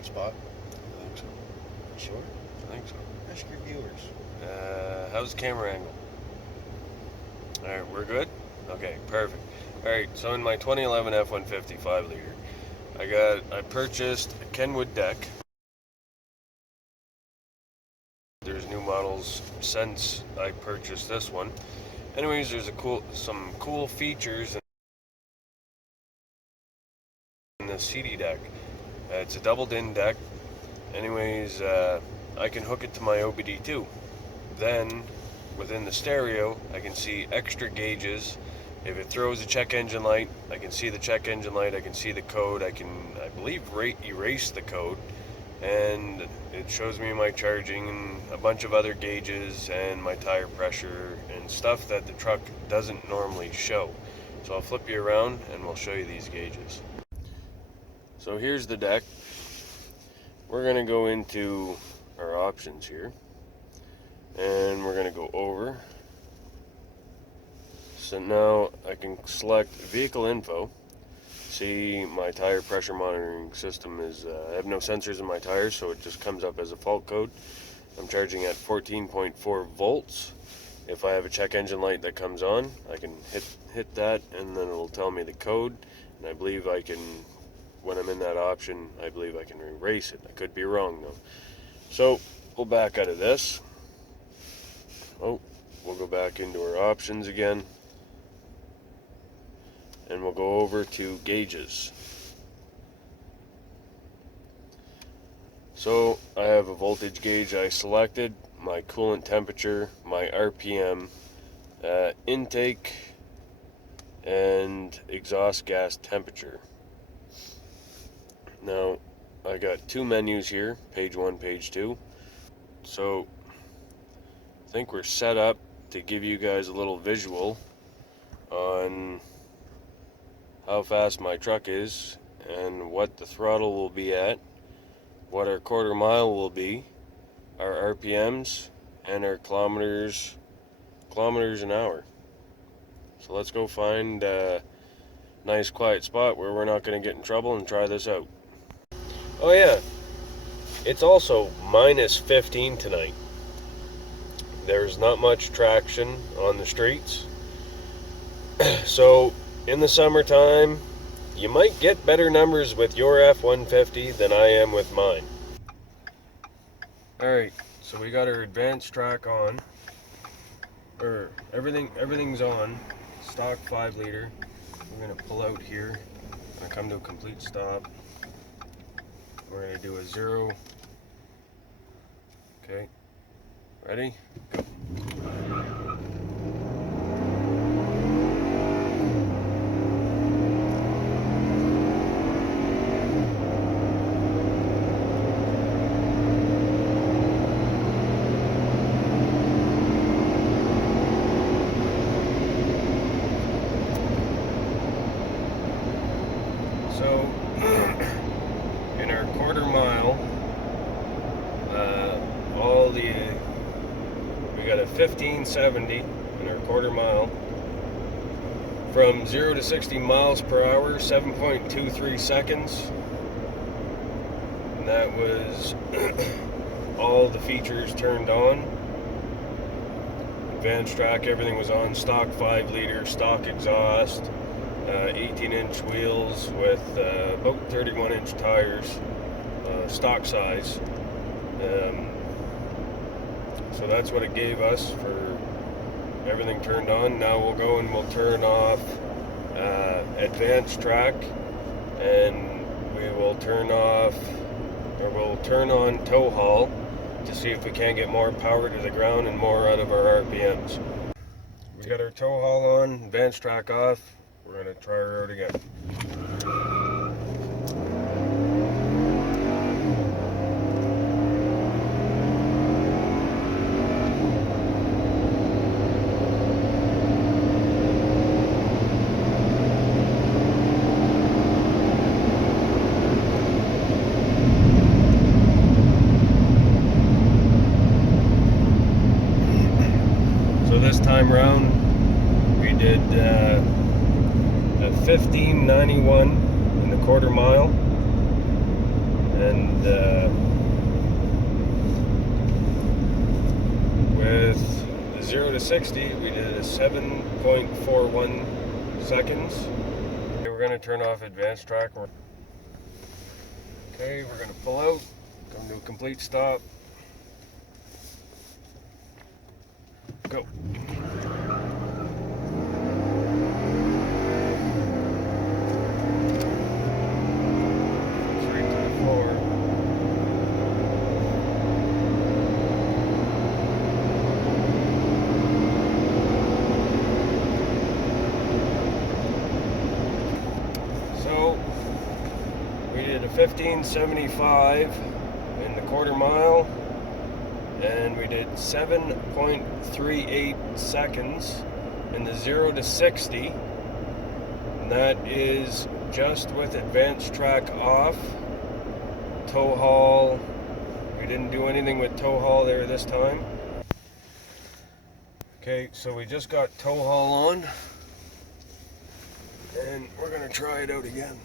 right spot? I think so. Sure? I think so. Ask your viewers. How's the camera angle? Alright, we're good? Okay, perfect. Alright, so in my 2011 F150 5 liter, I purchased a Kenwood deck. There's new models since I purchased this one. Anyways, there's some cool features in the CD deck. It's a double DIN deck. Anyways, I can hook it to my OBD2. Then, within the stereo, I can see extra gauges. If it throws a check engine light, I can see the check engine light, I can see the code, I believe, erase the code, and it shows me my charging and a bunch of other gauges and my tire pressure and stuff that the truck doesn't normally show. So I'll flip you around and we'll show you these gauges. So here's the deck. We're going to go into our options here, and we're going to go over. So now I can select vehicle info. See, my tire pressure monitoring system is, I have no sensors in my tires, so it just comes up as a fault code. I'm charging at 14.4 volts. If I have a check engine light that comes on, I can hit that, and then it'll tell me the code, and I believe I can, when I'm in that option, I believe I can erase it. I could be wrong though. So we'll back out of this. We'll go back into our options again, and we'll go over to gauges. So I have a voltage gauge I selected, my coolant temperature, my RPM, intake, and exhaust gas temperature. Now, I got two menus here, page 1, page 2. So, I think we're set up to give you guys a little visual on how fast my truck is and what the throttle will be at, what our quarter mile will be, our RPMs, and our kilometers an hour. So let's go find a nice quiet spot where we're not going to get in trouble and try this out. Oh yeah, it's also minus 15 tonight. There's not much traction on the streets. So in the summertime, you might get better numbers with your F150 than I am with mine. Alright, so we got our advanced Trac on. Everything's on. Stock 5 liter. We're going to pull out here. I'm going to come to a complete stop. We're going to do a 0. Okay. Ready? Go. So, in our quarter mile, we got a 1570 in our quarter mile. From 0 to 60 miles per hour, 7.23 seconds. And that was all the features turned on. Advanced Trac, everything was on. Stock 5 liter, stock exhaust, 18-inch wheels with about 31-inch tires, stock size. So that's what it gave us for everything turned on. Now we'll go and we'll turn off Advanced Trac, and we will turn off, or we'll turn on tow haul to see if we can get more power to the ground and more out of our RPMs. We got our tow haul on, Advanced Trac off. We're going to try her out again. So this time round, we did a 1591 in the quarter mile, and with the 0 to 60 we did a 7.41 seconds. Okay, we're going to turn off advanced track. Okay, we're going to pull out, come to a complete stop, go. We did a 1575 in the quarter mile, and we did 7.38 seconds in the 0 to 60, and that is just with advanced track off. Tow haul, we didn't do anything with tow haul there this time. Okay, so we just got tow haul on, and we're going to try it out again.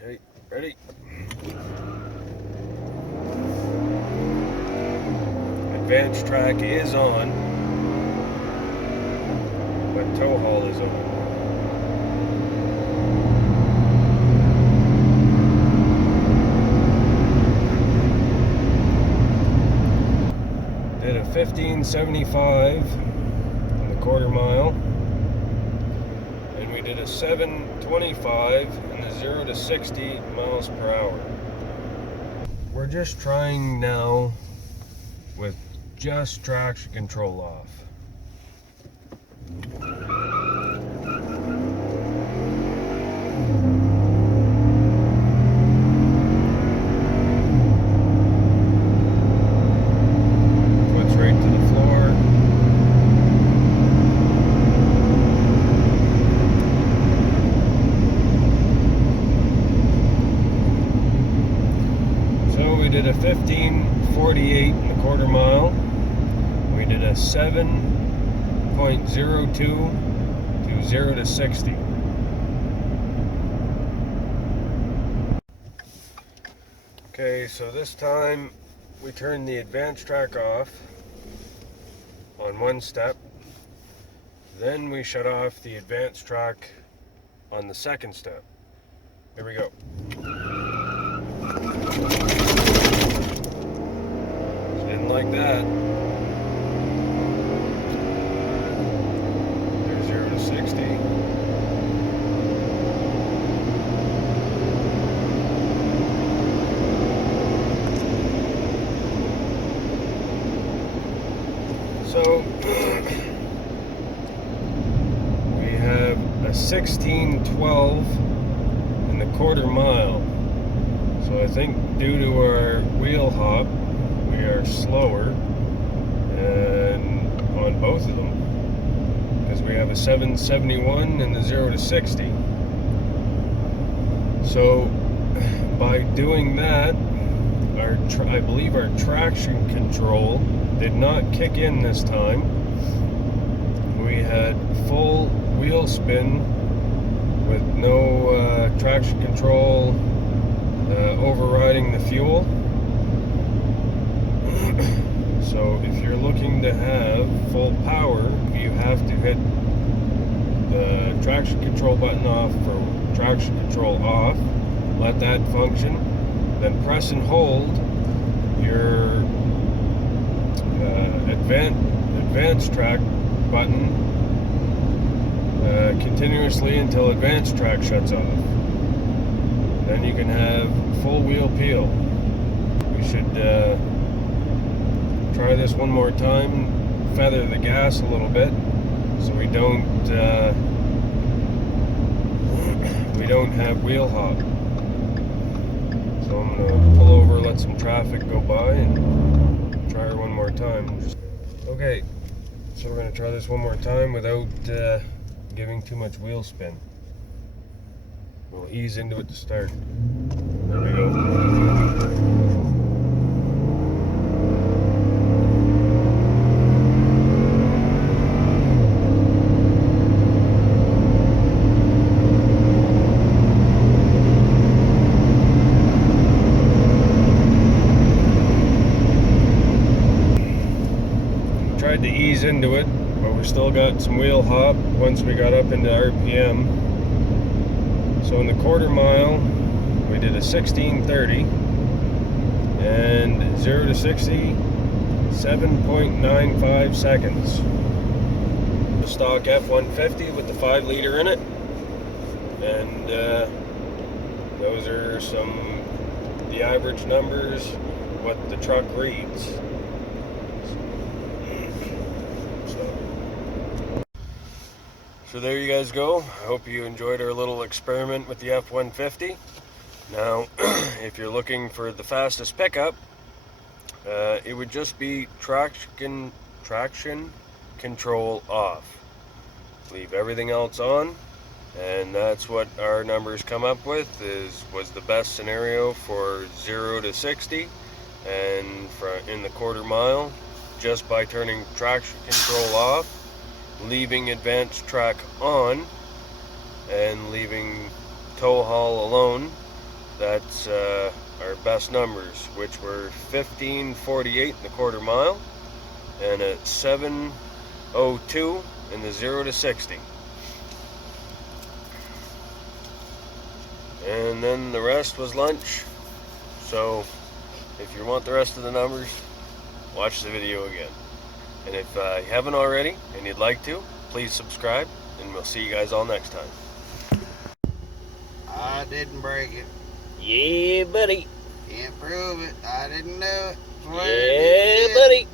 Okay, ready? Advanced track is on, but tow haul is on. Did a 1575 in the quarter mile, and we did a 725 in the 0 to 60 miles per hour. We're just trying now with just traction control off. Foot's right to the floor. So we did a 1548 in the quarter mile. We did a 7.02 to 0 to 60. Okay, so this time we turned the advanced track off on one step. Then we shut off the advanced track on the second step. Here we go. Didn't like that. There's 0 to 60. So we have a 1612 in the quarter mile. So I think due to our wheel hop, we are slower and on both of them, because we have a 771 in the 0 to 60. So by doing that, I believe our traction control did not kick in this time. We had full wheel spin with no traction control overriding the fuel. So if you're looking to have full power, you have to hit the traction control button off for traction control off, let that function, then press and hold your advanced track button continuously until advanced track shuts off. Then you can have full wheel peel. We should try this one more time, feather the gas a little bit so we don't have wheel hop. So I'm gonna pull over, let some traffic go by, and try her one more time. Okay, so we're gonna try this one more time without giving too much wheel spin. We'll ease into it to start. There we go. into it, but we still got some wheel hop once we got up into RPM. So in the quarter mile, we did a 16:30, and 0 to 60, 7.95 seconds. The stock F150 with the 5-liter in it, and those are the average numbers, what the truck reads. So there you guys go. I hope you enjoyed our little experiment with the F150. Now, if you're looking for the fastest pickup, it would just be traction control off. Leave everything else on, and that's what our numbers come up with. Was the best scenario for 0 to 60, and in the quarter mile, just by turning traction control off, leaving advanced track on, and leaving tow haul alone. That's our best numbers, which were 15:48 in the quarter mile and at 7:02 in the 0 to 60. And then the rest was lunch. So if you want the rest of the numbers, watch the video again. And if you haven't already and you'd like to, please subscribe, and we'll see you guys all next time. I didn't break it. Yeah, buddy. Can't prove it. I didn't do it. Yeah, buddy.